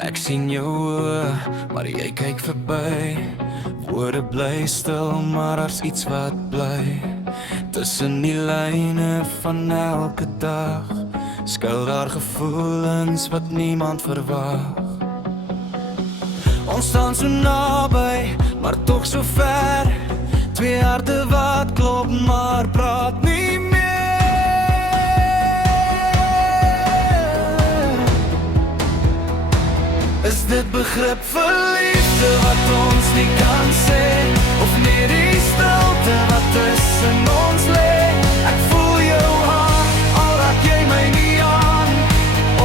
Ek sien jou oë, maar jy kyk verby. Woorde bly stil, maar daar's iets wat bly. Tussen die lyne van elke dag skuil daar gevoelens wat niemand verwag. Ons staan so naby, maar tog so ver. Twee harte wat klop, maar praat nie meer. Is dit begrip vir liefde wat ons nie kan sê? Of net die stilte wat tussen ons lê? Ek voel jou hart, al raak jy my nie aan.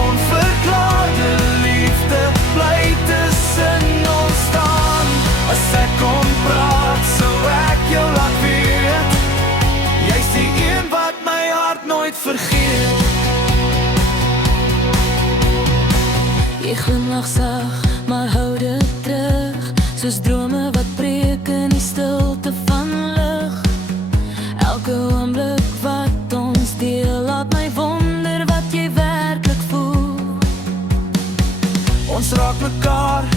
Onverklaarde liefde bly tussen ons staan. As ek kon praat, sou ek jou laat weet. Jy's die een wat my hart nooit vergeet. Jy glimlach sag, maar hou dit terug. Soos drome wat breek in die stilte van lig. Elke oomblik wat ons deel, laat my wonder wat jy werklik voel. Ons raak mekaar,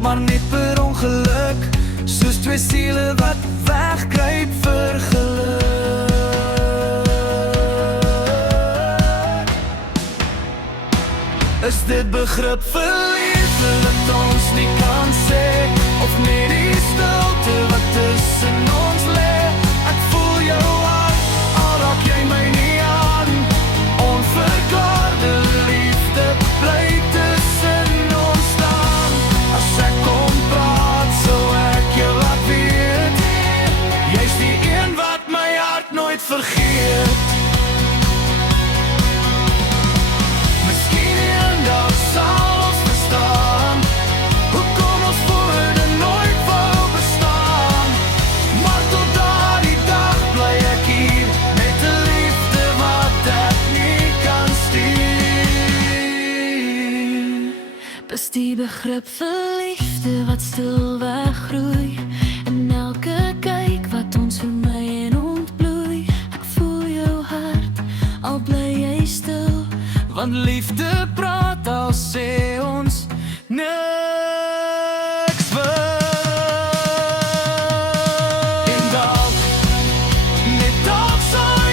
maar net per ongeluk. Soos twee siele wat wegkruip vir geluk. Is dit begrip vir liefde wat ons nie kan sê? Of net die stilte wat tussen ons lê? Ek voel jou hart, al raak jy my nie aan. Onverklaarde liefde bly tussen ons staan. As ek kon praat, sou ek jou laat weet. Jy's die een wat my hart nooit vergeet. Sal ons verstaan hoekom ons woorde nooit wou bestaan. Maar tot daardie dag bly ek hier met 'n liefde wat ek nie kan stuur. Dis die begrip vir liefde wat stilweg groei. En elke kyk wat ons vermy en ontbloei. Ek voel jou hart, al bly jy stil. Want liefde praat al sê ons niks wil. En dalk, net dalk sal